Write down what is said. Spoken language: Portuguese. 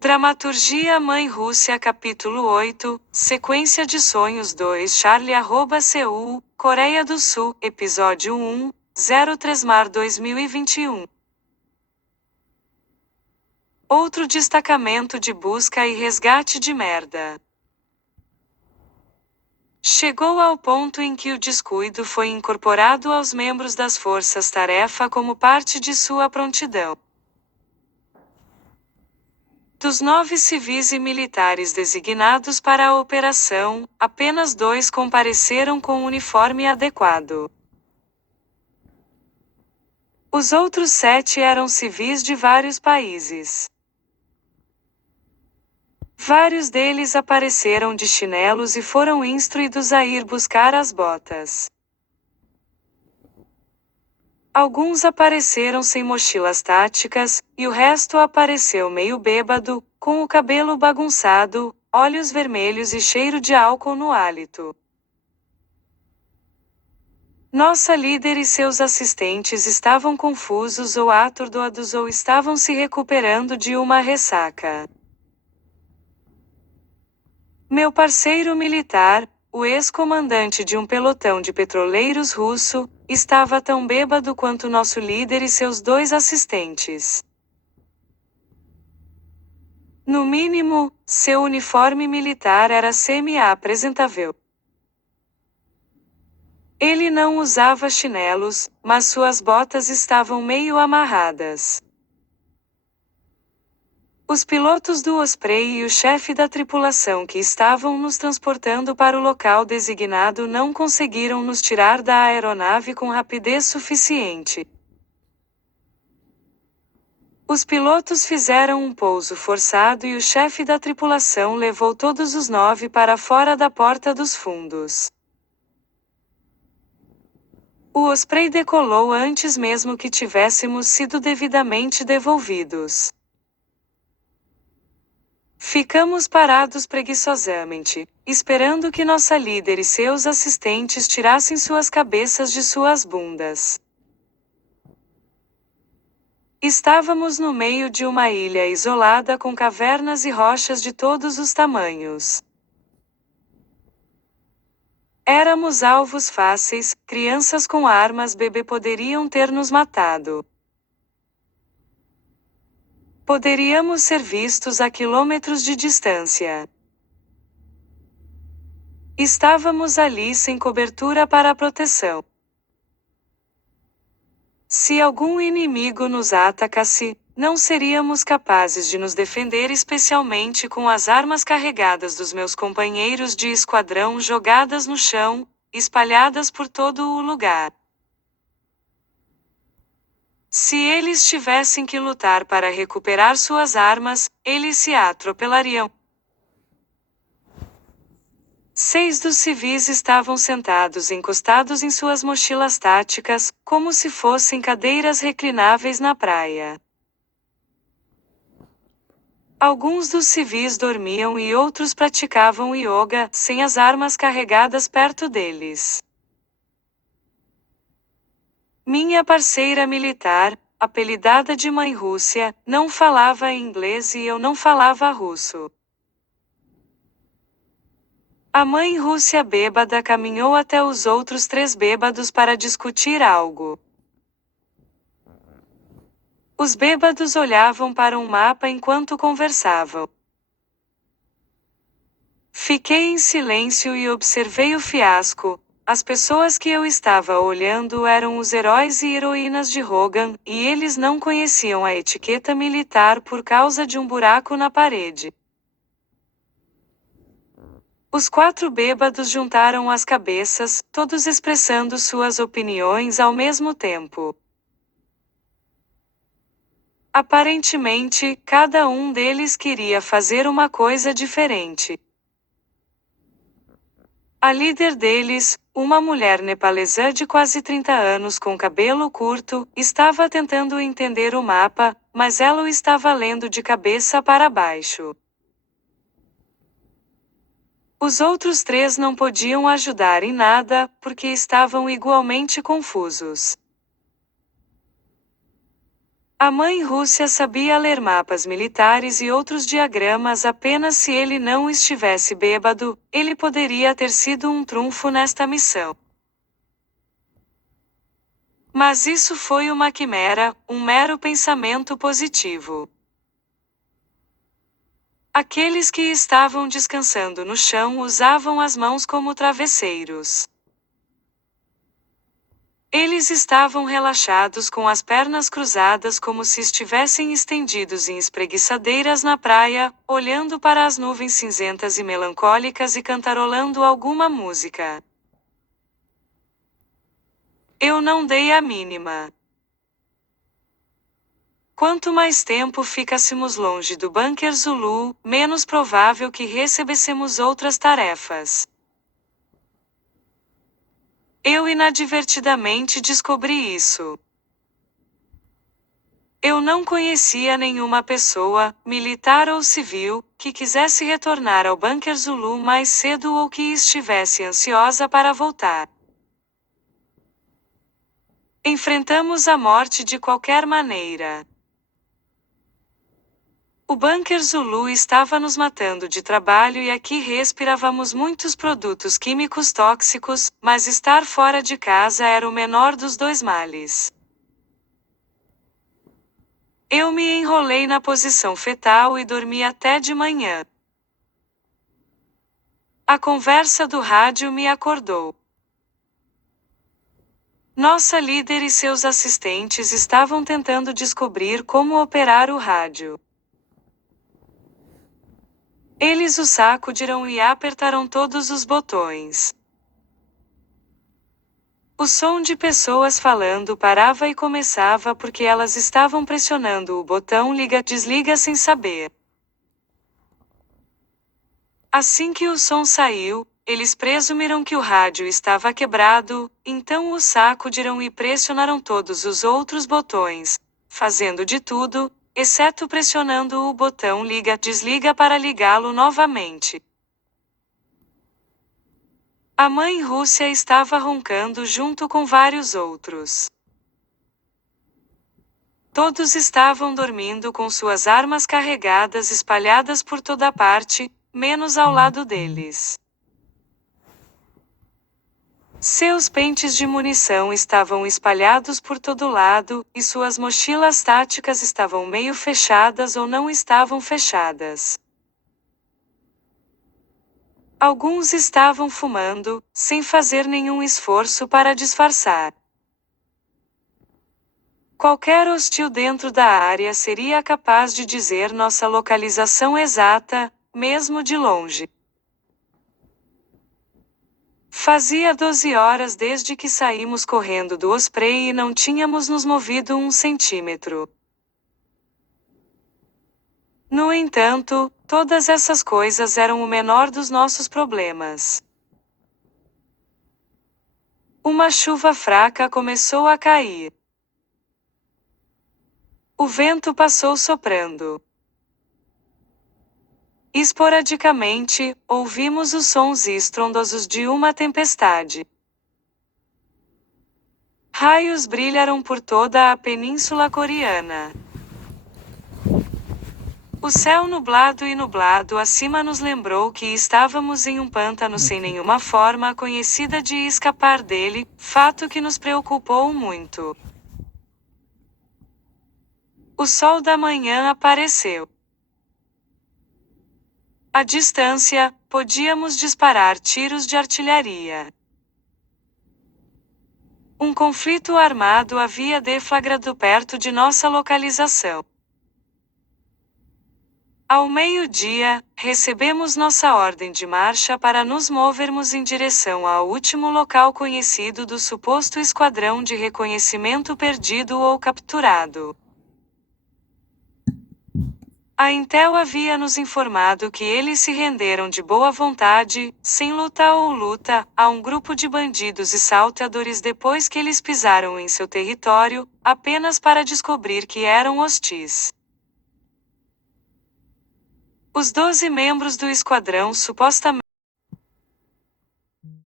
Dramaturgia Mãe Rússia Capítulo 8, Sequência de Sonhos 2 Charlie @Seul, Coreia do Sul, Episódio 1, 03 Mar 2021. Outro destacamento de busca e resgate de merda. Chegou ao ponto em que o descuido foi incorporado aos membros das forças-tarefa como parte de sua prontidão. Dos 9 civis e militares designados para a operação, apenas 2 compareceram com uniforme adequado. Os outros 7 eram civis de vários países. Vários deles apareceram de chinelos e foram instruídos a ir buscar as botas. Alguns apareceram sem mochilas táticas, e o resto apareceu meio bêbado, com o cabelo bagunçado, olhos vermelhos e cheiro de álcool no hálito. Nossa líder e seus assistentes estavam confusos ou atordoados ou estavam se recuperando de uma ressaca. Meu parceiro militar, o ex-comandante de um pelotão de petroleiros russo, estava tão bêbado quanto nosso líder e seus 2 assistentes. No mínimo, seu uniforme militar era semi-apresentável. Ele não usava chinelos, mas suas botas estavam meio amarradas. Os pilotos do Osprey e o chefe da tripulação que estavam nos transportando para o local designado não conseguiram nos tirar da aeronave com rapidez suficiente. Os pilotos fizeram um pouso forçado e o chefe da tripulação levou todos os 9 para fora da porta dos fundos. O Osprey decolou antes mesmo que tivéssemos sido devidamente devolvidos. Ficamos parados preguiçosamente, esperando que nossa líder e seus assistentes tirassem suas cabeças de suas bundas. Estávamos no meio de uma ilha isolada com cavernas e rochas de todos os tamanhos. Éramos alvos fáceis, crianças com armas bebê poderiam ter nos matado. Poderíamos ser vistos a quilômetros de distância. Estávamos ali sem cobertura para proteção. Se algum inimigo nos atacasse, não seríamos capazes de nos defender, especialmente com as armas carregadas dos meus companheiros de esquadrão jogadas no chão, espalhadas por todo o lugar. Se eles tivessem que lutar para recuperar suas armas, eles se atropelariam. 6 dos civis estavam sentados encostados em suas mochilas táticas, como se fossem cadeiras reclináveis na praia. Alguns dos civis dormiam e outros praticavam yoga, sem as armas carregadas perto deles. Minha parceira militar, apelidada de Mãe Rússia, não falava inglês e eu não falava russo. A Mãe Rússia bêbada caminhou até os outros 3 bêbados para discutir algo. Os bêbados olhavam para um mapa enquanto conversavam. Fiquei em silêncio e observei o fiasco. As pessoas que eu estava olhando eram os heróis e heroínas de Hogan, e eles não conheciam a etiqueta militar por causa de um buraco na parede. Os 4 bêbados juntaram as cabeças, todos expressando suas opiniões ao mesmo tempo. Aparentemente, cada um deles queria fazer uma coisa diferente. A líder deles, uma mulher nepalesa de quase 30 anos com cabelo curto, estava tentando entender o mapa, mas ela o estava lendo de cabeça para baixo. Os outros 3 não podiam ajudar em nada, porque estavam igualmente confusos. A mãe Rússia sabia ler mapas militares e outros diagramas apenas se ele não estivesse bêbado, ele poderia ter sido um trunfo nesta missão. Mas isso foi uma quimera, um mero pensamento positivo. Aqueles que estavam descansando no chão usavam as mãos como travesseiros. Eles estavam relaxados com as pernas cruzadas como se estivessem estendidos em espreguiçadeiras na praia, olhando para as nuvens cinzentas e melancólicas e cantarolando alguma música. Eu não dei a mínima. Quanto mais tempo ficássemos longe do bunker Zulu, menos provável que recebêssemos outras tarefas. Eu inadvertidamente descobri isso. Eu não conhecia nenhuma pessoa, militar ou civil, que quisesse retornar ao bunker Zulu mais cedo ou que estivesse ansiosa para voltar. Enfrentamos a morte de qualquer maneira. O bunker Zulu estava nos matando de trabalho e aqui respirávamos muitos produtos químicos tóxicos, mas estar fora de casa era o menor dos dois males. Eu me enrolei na posição fetal e dormi até de manhã. A conversa do rádio me acordou. Nossa líder e seus assistentes estavam tentando descobrir como operar o rádio. Eles o sacudiram e apertaram todos os botões. O som de pessoas falando parava e começava porque elas estavam pressionando o botão liga-desliga sem saber. Assim que o som saiu, eles presumiram que o rádio estava quebrado, então o sacudiram e pressionaram todos os outros botões, fazendo de tudo, exceto pressionando o botão liga-desliga para ligá-lo novamente. A mãe Rússia estava roncando junto com vários outros. Todos estavam dormindo com suas armas carregadas espalhadas por toda parte, menos ao lado deles. Seus pentes de munição estavam espalhados por todo lado, e suas mochilas táticas estavam meio fechadas ou não estavam fechadas. Alguns estavam fumando, sem fazer nenhum esforço para disfarçar. Qualquer hostil dentro da área seria capaz de dizer nossa localização exata, mesmo de longe. Fazia 12 horas desde que saímos correndo do Osprey e não tínhamos nos movido 1 centímetro. No entanto, todas essas coisas eram o menor dos nossos problemas. Uma chuva fraca começou a cair. O vento passou soprando. Esporadicamente, ouvimos os sons estrondosos de uma tempestade. Raios brilharam por toda a península coreana. O céu nublado e nublado acima nos lembrou que estávamos em um pântano sem nenhuma forma conhecida de escapar dele, fato que nos preocupou muito. O sol da manhã apareceu. À distância, podíamos disparar tiros de artilharia. Um conflito armado havia deflagrado perto de nossa localização. Ao meio-dia, recebemos nossa ordem de marcha para nos movermos em direção ao último local conhecido do suposto esquadrão de reconhecimento perdido ou capturado. A Intel havia nos informado que eles se renderam de boa vontade, sem luta ou luta, a um grupo de bandidos e salteadores depois que eles pisaram em seu território, apenas para descobrir que eram hostis. Os 12 membros do esquadrão supostamente